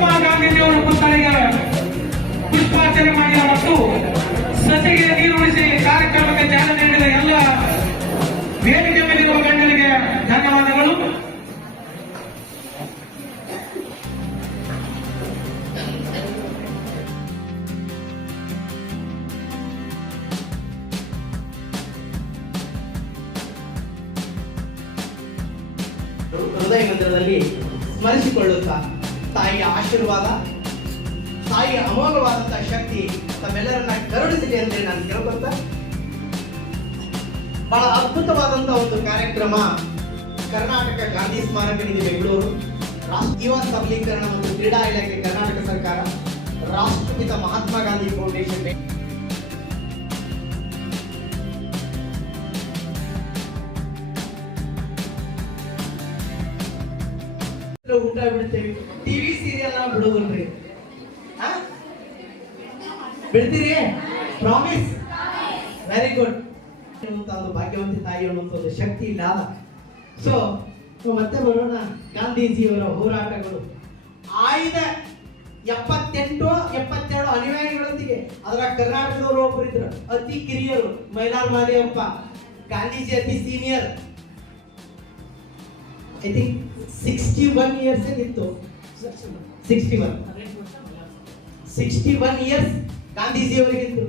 ಮಹಾತ್ಮ ಗಾಂಧೀಜಿಯವರು ಪುತ್ಥಳಿಗೆ ಪುಷ್ಪಾರ್ಚನೆ ಮಾಡಿದ ಮತ್ತು ಸಸಿಗೆ ನೀರುಣಿಸಿ ಕಾರ್ಯಕ್ರಮಕ್ಕೆ ಚಾಲನೆ ನೀಡಿದ ಎಲ್ಲ ವೇದಿಕೆ ಮೇಲಿರುವ ಗಣ್ಯರಿಗೆ ಧನ್ಯವಾದಗಳು. ಹೃದಯ ಮಂದಿರದಲ್ಲಿ ಸ್ಮರಿಸಿಕೊಳ್ಳುತ್ತಾ ತಾಯಿಯ ಆಶೀರ್ವಾದ, ತಾಯಿಯ ಅಮೋಘವಾದಂತಹ ಶಕ್ತಿ ತಮ್ಮೆಲ್ಲರನ್ನ ಕರುಣಿಸಲಿ ಅಂತೇಳಿ ನಾನು ಕೇಳ್ಕೊಂತ ಬಹಳ ಅದ್ಭುತವಾದಂತಹ ಒಂದು ಕಾರ್ಯಕ್ರಮ ಕರ್ನಾಟಕ ಗಾಂಧಿ ಸ್ಮಾರಕ ನಿಧಿ ಬೆಂಗಳೂರು. ರಾಷ್ಟ್ರೀಯ ಸಬಲೀಕರಣ ಮತ್ತು ಕ್ರೀಡಾ ಇಲಾಖೆ ಕರ್ನಾಟಕ ಸರ್ಕಾರ, ರಾಷ್ಟ್ರಪಿತ ಮಹಾತ್ಮ ಗಾಂಧಿ ಫೌಂಡೇಶನ್. ಊಟ ಬಿಡ್ತೇವೆ. ಟಿವಿ ಸೀರಿಯಲ್ ನಾವು ಬಿಡೋದಲ್ರಿ? ಬಿಡ್ತೀರಿ? ಪ್ರಾಮಿಸ್ ವೆರಿ ಗುಡ್ ಒಂದು ಭಾಗ್ಯವಂತಿ ತಾಯಿ ಅನ್ನುವಂಥ ಒಂದು ಶಕ್ತಿ ಇಲ್ಲ ಸೊ ಮತ್ತೆ ಬರೋಣ. ಗಾಂಧೀಜಿಯವರ ಹೋರಾಟಗಳು. ಆಯ್ದ ಎಪ್ಪತ್ತೆಂಟು, ಎಪ್ಪತ್ತೆರಡು ಅನುಯಾಯಿಗಳೊಂದಿಗೆ ಅದರ ಕರ್ನಾಟಕದವರು ಒಬ್ಬರಿದ್ರು ಅತಿ ಕಿರಿಯರು. ಮೈಲಾರ್ ಮಾರಿಯಪ್ಪ ಗಾಂಧೀಜಿ ಅತಿ senior I think sixty one years ಇತ್ತು sixty one sixty one years ಗಾಂಧೀಜಿಯವರಿಗಿತ್ತು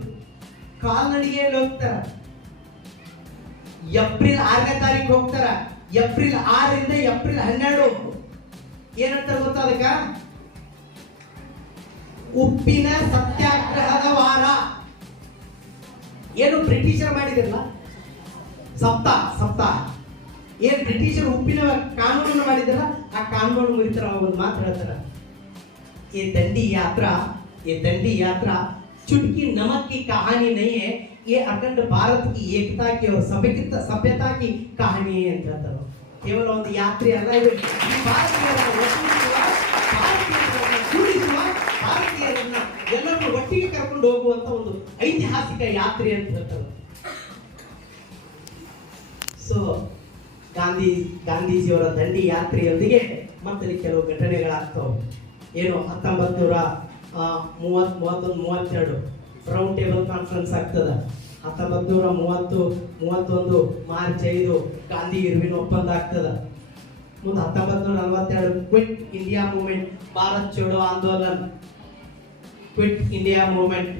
ಕಾಲ್ನಡಿಗೆಯಲ್ಲಿ ಹೋಗ್ತಾರ. ಏಪ್ರಿಲ್ ಆರನೇ ತಾರೀಕು ಹೋಗ್ತಾರ. ಏಪ್ರಿಲ್ ಆರರಿಂದ ಏಪ್ರಿಲ್ ಹನ್ನೆರಡು ಏನಂತ ಗೊತ್ತಾ ಅದಕ್ಕ? ಉಪ್ಪಿನ ಸತ್ಯಾಗ್ರಹದ ವಾರ. ಏನು ಬ್ರಿಟಿಷರ್ ಮಾಡಿದಿರಲ್ಲ? ಸಪ್ತಾಹ ಸಪ್ತಾಹ ಏನ್ ಬ್ರಿಟಿಷರು ಉಪ್ಪಿನ ಕಾನೂನನ್ನು ಮಾಡಿದ್ರಲ್ಲ ಆ ಕಾನೂನು ಮುರಿತರ ಒಂದು ಮಾತು ಹೇಳ್ತಾರ. ಈ ದಂಡಿ ಯಾತ್ರಾ ಈ ದಂಡಿ ಯಾತ್ರಾ, ಚುಟ್ಕಿ ನಮಕ್ಕಿ ಕಹಾನಿ ನಯೇ ಈ ಅಖಂಡ ಭಾರತಕ್ಕೆ ಏಕತಾಕಿ ಅವ್ರ ಸಭೆಗಿಂತ ಸಭ್ಯತಾಕಿ ಕಹಾನಿ ಅಂತ ಹೇಳ್ತಾರೆ ಕೇವಲ ಒಂದು ಯಾತ್ರೆ ಅಲ್ಲ ಇದು. ಭಾರತೀಯರನ್ನ ಎಲ್ಲರನ್ನು ಒಟ್ಟಿಗೆ ಕರ್ಕೊಂಡು ಹೋಗುವಂತ ಒಂದು ಐತಿಹಾಸಿಕ ಯಾತ್ರೆ ಅಂತ ಹೇಳ್ತಾರೆ ಸೊ ಗಾಂಧಿ, ಗಾಂಧೀಜಿಯವರ ದಂಡಿ ಯಾತ್ರೆಯೊಂದಿಗೆ ಮತ್ತೆ ಕೆಲವು ಘಟನೆಗಳಾಗ್ತವೆ. ಏನು ಹತ್ತೊಂಬತ್ತು ನೂರ ಮೂವತ್ ಮೂವತ್ತೊಂದು, ಮೂವತ್ತೆರಡು ರೌಂಡ್ ಟೇಬಲ್ ಕಾನ್ಫರೆನ್ಸ್ ಆಗ್ತದೆ. ಹತ್ತೊಂಬತ್ತು ನೂರ ಮೂವತ್ತು, ಮೂವತ್ತೊಂದು, ಮಾರ್ಚ್ ಐದು ಗಾಂಧಿ ಇರ್ವಿನ್ ಒಪ್ಪಂದ ಆಗ್ತದೆ. ಮುಂದೆ ಹತ್ತೊಂಬತ್ತು ನೂರ ನಲವತ್ತೆರಡು quit India movement Bharat Chhodo Andolan. Quit India movement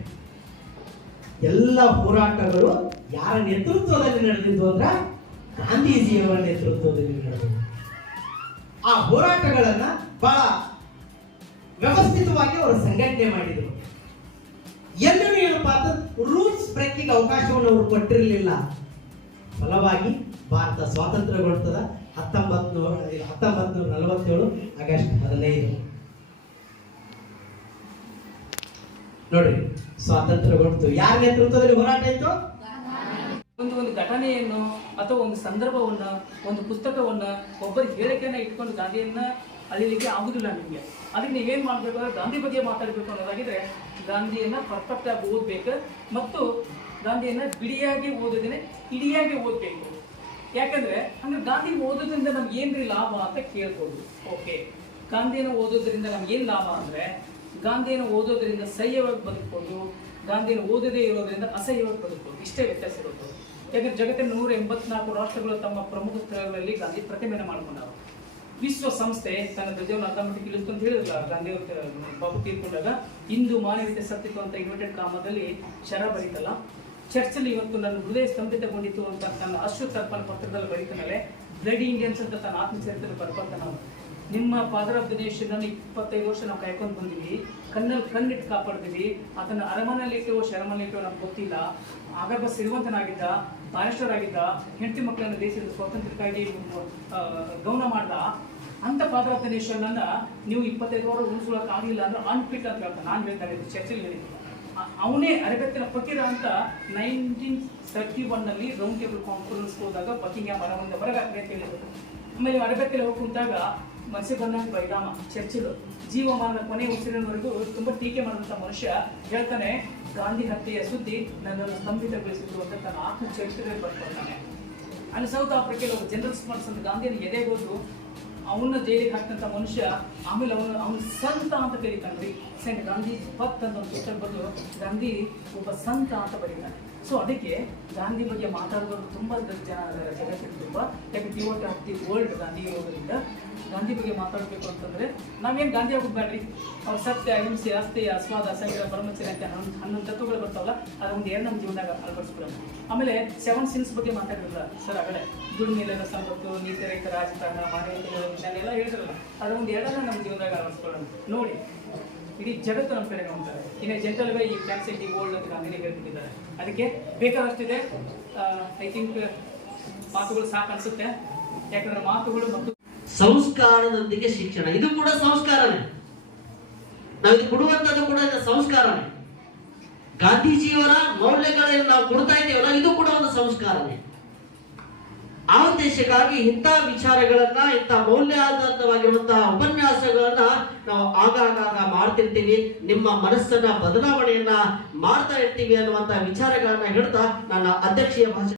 ಎಲ್ಲ ಹೋರಾಟಗಳು ಯಾರ ನೇತೃತ್ವದಲ್ಲಿ ನಡೆದಿದ್ದು ಅಂದ್ರೆ ಗಾಂಧೀಜಿಯವರ ನೇತೃತ್ವದಲ್ಲಿ ನಡೆದಿದೆ ಆ ಹೋರಾಟಗಳನ್ನ ಬಹಳ ವ್ಯವಸ್ಥಿತವಾಗಿ ಅವರು ಸಂಘಟನೆ ಮಾಡಿದರು. ಎಲ್ಲರೂ ಏನಪ್ಪಾ ಅಂತ ರೂಲ್ಸ್ ಬ್ರೇಕಿಂಗ್ ಅವಕಾಶವನ್ನು ಅವರು ಕೊಟ್ಟಿರಲಿಲ್ಲ. ಫಲವಾಗಿ ಭಾರತ ಸ್ವಾತಂತ್ರ್ಯಗೊಳ್ತದ ಹತ್ತೊಂಬತ್ನೂರ ಹತ್ತೊಂಬತ್ನೂರ ನಲವತ್ತೇಳು ಆಗಸ್ಟ್ ಹದಿನೈದು. ನೋಡ್ರಿ, ಸ್ವಾತಂತ್ರ್ಯಗೊಳ್ತು. ಯಾರ ನೇತೃತ್ವದಲ್ಲಿ ಹೋರಾಟ ಇತ್ತು? ಒಂದು ಒಂದು ಘಟನೆಯನ್ನು ಅಥವಾ ಒಂದು ಸಂದರ್ಭವನ್ನು, ಒಂದು ಪುಸ್ತಕವನ್ನು ಒಬ್ಬರು ಹೇಳಿಕೆಯನ್ನು ಇಟ್ಕೊಂಡು ಗಾಂಧಿಯನ್ನು ಅಳಿಲಿಕ್ಕೆ ಆಗುದಿಲ್ಲ ನಿಮಗೆ. ಅದಕ್ಕೆ ನೀವೇನು ಮಾಡಬೇಕು ಅಂದರೆ ಗಾಂಧಿ ಬಗ್ಗೆ ಮಾತಾಡಬೇಕು ಅನ್ನೋದಾಗಿದ್ರೆ ಗಾಂಧಿಯನ್ನು ಪರ್ಫೆಕ್ಟ್ ಆಗಿ ಓದ್ಬೇಕು ಮತ್ತು ಗಾಂಧಿಯನ್ನು ಬಿಡಿಯಾಗಿ ಓದೋದೇ ಇಡಿಯಾಗಿ ಓದಬೇಕು. ಯಾಕಂದರೆ, ಅಂದರೆ ಗಾಂಧಿ ಓದೋದ್ರಿಂದ ನಮ್ಗೆ ರೀ ಲಾಭ ಅಂತ ಕೇಳ್ಬೋದು. ಓಕೆ ಗಾಂಧಿಯನ್ನು ಓದೋದ್ರಿಂದ ನಮ್ಗೆ ಏನು ಲಾಭ ಅಂದರೆ ಗಾಂಧಿಯನ್ನು ಓದೋದ್ರಿಂದ ಸಹ್ಯವಾಗಿ ಬದುಕ್ಬೋದು. ಗಾಂಧಿಯನ್ನು ಓದದೇ ಇರೋದ್ರಿಂದ ಅಸಹ್ಯವಾಗಿ ಬದುಕ್ಬೋದು. ಇಷ್ಟೇ ವ್ಯತ್ಯಾಸ ಇರುತ್ತೆ ಯಾಕಂದ್ರೆ ಜಗತ್ತಿನ ನೂರ ಎಂಬತ್ನಾಲ್ಕು ರಾಷ್ಟ್ರಗಳು ತಮ್ಮ ಪ್ರಮುಖ ಸ್ಥಳಗಳಲ್ಲಿ ಗಾಂಧಿ ಪ್ರತಿಮೆಯನ್ನು ವಿಶ್ವ ಸಂಸ್ಥೆ ತನ್ನ ಧ್ವಜವನ್ನು ಮಟ್ಟಿಗೆ ಇಳಿಸ್ತು ಅಂತ ಹೇಳಿದ್ರು ಗಾಂಧಿ ಬಾಬು ತೀರ್ಕೊಂಡಾಗ ಇಂದು ಮಾನವೀಯತೆ ಸತ್ತಿತ್ತು ಅಂತ ಯುನೈಟೆಡ್ ಕಾಮದಲ್ಲಿ ಶರ ಬರೀತಲ್ಲ. ಚರ್ಚಲ್ಲಿ ಇವತ್ತು ನನ್ನ ಹೃದಯ ಸ್ತಂಭಿತಗೊಂಡಿತ್ತು ಅಂತ ನನ್ನ ಅಶ್ವತ್ ತರ್ಪಣ ಪತ್ರದಲ್ಲಿ ಬರೀತ ಮೇಲೆ ಬ್ಲಡ್ ಇಂಡಿಯನ್ಸ್ ಅಂತ ತನ್ನ ಆತ್ಮಚರಿತ್ರೆ ಬರ್ಕೊಳ್ತಾನೆ ಅವನು ನಿಮ್ಮ ಫಾದರ್ ಆಫ್ ದ ನೇಷನ್ ಇಪ್ಪತ್ತೈದು ವರ್ಷ ನಾವು ಕಾಯ್ಕೊಂಡು ಬಂದಿವಿ. ಕಣ್ಣಲ್ಲಿ ಕಣ್ಣಿಟ್ಟು ಕಾಪಾಡ್ತೀವಿ ಇಟ್ಟೋ ಶರಮನೆಯಲ್ಲಿ ಇಟ್ಟೋ ನಮ್ಗೆ ಗೊತ್ತಿಲ್ಲ. ಆಗರ್ಭ ಸಿರಿವಂತನಾಗಿದ್ದ ಬಾರಿಸ್ಟರ್ ಆಗಿದ್ದ ಹೆಂಡತಿ ಮಕ್ಕಳನ್ನು ದೇಶದ ಸ್ವಾತಂತ್ರ್ಯಕ್ಕಾಗಿ ಗೌನ ಮಾಡ್ದ. ಅಂತ ಫಾದರ್ ಆಫ್ ದ ನೇಷನ್ ನೀವು ಇಪ್ಪತ್ತೈದು ವರ್ಷ ಉಳಿಸೋಕೆ ಆಗಲಿಲ್ಲ ಅಂದ್ರೆ ಅನ್ಫಿಟ್ ಅಂತ ಹೇಳ್ತಾನೆ. ನಾನು ಹೇಳ್ತಾ ಇದ್ದೀನಿ ಚರ್ಚೆಲಿ ಹೇಳಿದ್ದೀನಿ ಅವನೇ ಅರಬೆತ್ತಿನ ಫಕೀರ ಅಂತ ನೈನ್ಟೀನ್ ತರ್ಟಿ ಒನ್ನಲ್ಲಿ ರೌಂಡ್ ಟೇಬಲ್ ಕಾನ್ಫರೆನ್ಸ್ ಹೋದಾಗ ಬಕಿಂಗ್ಯಾಮ್ ಅರವಿಂದ ಹೊರಗೆ ಹಾಕ್ರಿ ಅಂತ ಹೇಳಿದ್ರು. ಆಮೇಲೆ ಅರಬೆತ್ತಲ್ಲಿ ಹೋಗಿ ಕುಂತಾಗ ಮನಸ್ಸಿಗೆ ಬಂದಾಗ ಬೈರಾಮ ಚರ್ಚಿಲು. ಜೀವಮಾನದ ಕೊನೆ ಉಸಿರಿನವರೆಗೂ ತುಂಬಾ ಟೀಕೆ ಮಾಡಿದಂಥ ಮನುಷ್ಯ ಹೇಳ್ತಾನೆ, ಗಾಂಧಿ ಹತ್ಯೆಯ ಸುದ್ದಿ ನನ್ನನ್ನು ಸ್ತಂಭಿತಗೊಳಿಸಿದ್ರು ಅಂತ ತನ್ನ ಆತ್ಮ ಚರಿತ್ರೆಯಲ್ಲಿ ಬರ್ಕೊಳ್ತಾನೆ. ಅಲ್ಲಿ ಸೌತ್ ಆಫ್ರಿಕಾದಲ್ಲಿ ಒಬ್ಬ ಜನರಲ್ ಸ್ಮಾರ್ಟ್ಸ್ ಅಂತ ಗಾಂಧಿಯನ್ನು ಎದೆಗೋದು ಅವನ್ನ ಜೈಲಿಗೆ ಹಾಕಿದಂಥ ಮನುಷ್ಯ, ಆಮೇಲೆ ಅವನು ಅವನು ಸಂತ ಅಂತ ಕರೀತಾನೆ ರೀ ಸೆಂಟ್ ಗಾಂಧಿ ಪತ್ ಅಂತ ಒಂದು ಪುಸ್ತಕ ಬರೆದು ಗಾಂಧಿ ಒಬ್ಬ ಸಂತ ಅಂತ ಬರೀತಾನೆ. ಸೊ ಅದಕ್ಕೆ ಗಾಂಧಿ ಬಗ್ಗೆ ಮಾತಾಡೋದು ತುಂಬ ಜನ ಜಗತ್ತಿನ ತುಂಬ ಯಾಕೆ ಯುವಕ ದಿ ವರ್ಲ್ಡ್ ಗಾಂಧಿ ಇರೋದ್ರಿಂದ ಗಾಂಧಿ ಬಗ್ಗೆ ಮಾತಾಡಬೇಕು ಅಂತಂದರೆ ನಾವೇನು ಗಾಂಧಿ ಆಗೋದು ಬೇಡ್ರಿ? ಅವ್ರ ಸತ್ಯ ಅಹಿಂಸೆ ಆಸ್ತಿ ಅಸ್ವಾದ ಅಸಂಗ್ರ ಬ್ರಹ್ಮಚರ್ಯ ಅಂತ ಹನ್ನೊಂದು ಹನ್ನೊಂದು ತತ್ವಗಳು ಬರ್ತಾವಲ್ಲ ಅದೊಂದು ಒಂದು ಎರಡು ನಮ್ಮ ಜೀವನದಾಗ ಅಳವಡಿಸ್ಕೊಳ್ಳೋಣ ಆಮೇಲೆ ಸೆವೆನ್ ಸಿನ್ಸ್ ಬಗ್ಗೆ ಮಾತಾಡಿರಲ್ಲ ಸರ್ ಆಗಲೇ ದುಡಿಮೆಲೆಲ್ಲ ಸಂಪತ್ತು, ನೀತಿ ರೈತ ರಾಜಕಾರಣ ಮಾನವೀಯತೆ ಇದನ್ನೆಲ್ಲ ಹೇಳಿದ್ರಲ್ಲ ಅದೊಂದು ಒಂದು ಎರಡನ್ನ ನಮ್ಮ ಜೀವನದಾಗ ಅಳವಡಿಸ್ಕೊಳ್ಳೋಣ ನೋಡಿ, ಇಡೀ ಜಗತ್ತು ನಮ್ಮ ಕಡೆ ನೋಡ್ತಾರೆ ಇನ್ನು ಜನರಲ್ ವೇ ಈ ಫ್ಯಾನ್ಸಿ ದಿ ಓಲ್ಡ್ ಅಂತ ಗಾಂಧಿನೇ ಹೇಳ್ತಿದ್ದಾರೆ ಅದಕ್ಕೆ ಬೇಕಾದಷ್ಟಿದೆ. ಐ ಥಿಂಕ್ ಮಾತುಗಳು ಸಾಕು ಅನಿಸುತ್ತೆ. ಯಾಕಂದ್ರೆ ಮಾತುಗಳು ಮತ್ತು ಸಂಸ್ಕಾರದೊಂದಿಗೆ ಶಿಕ್ಷಣ. ಇದು ಕೂಡ ಸಂಸ್ಕಾರನೇ ನಾವು ಇದು ಕೊಡುವಂತದ್ದು ಕೂಡ ಸಂಸ್ಕಾರನೇ ಗಾಂಧೀಜಿಯವರ ಮೌಲ್ಯಗಳನ್ನು ನಾವು ಕೊಡ್ತಾ ಇದ್ದೇವಲ್ಲ, ಇದು ಕೂಡ ಒಂದು ಸಂಸ್ಕಾರನೇ ಆ ಉದ್ದೇಶಕ್ಕಾಗಿ ಇಂಥ ವಿಚಾರಗಳನ್ನ, ಇಂಥ ಮೌಲ್ಯಾಧಾರಿತವಾಗಿರುವಂತಹ ಉಪನ್ಯಾಸಗಳನ್ನ ನಾವು ಆಗಾಗ ಮಾಡ್ತಿರ್ತೀವಿ. ನಿಮ್ಮ ಮನಸ್ಸನ್ನ ಬದಲಾವಣೆಯನ್ನ ಮಾಡ್ತಾ ಇರ್ತೀವಿ ಅನ್ನುವಂತಹ ವಿಚಾರಗಳನ್ನ ಹೇಳ್ತಾ ನನ್ನ ಅಧ್ಯಕ್ಷೀಯ ಭಾಷಣ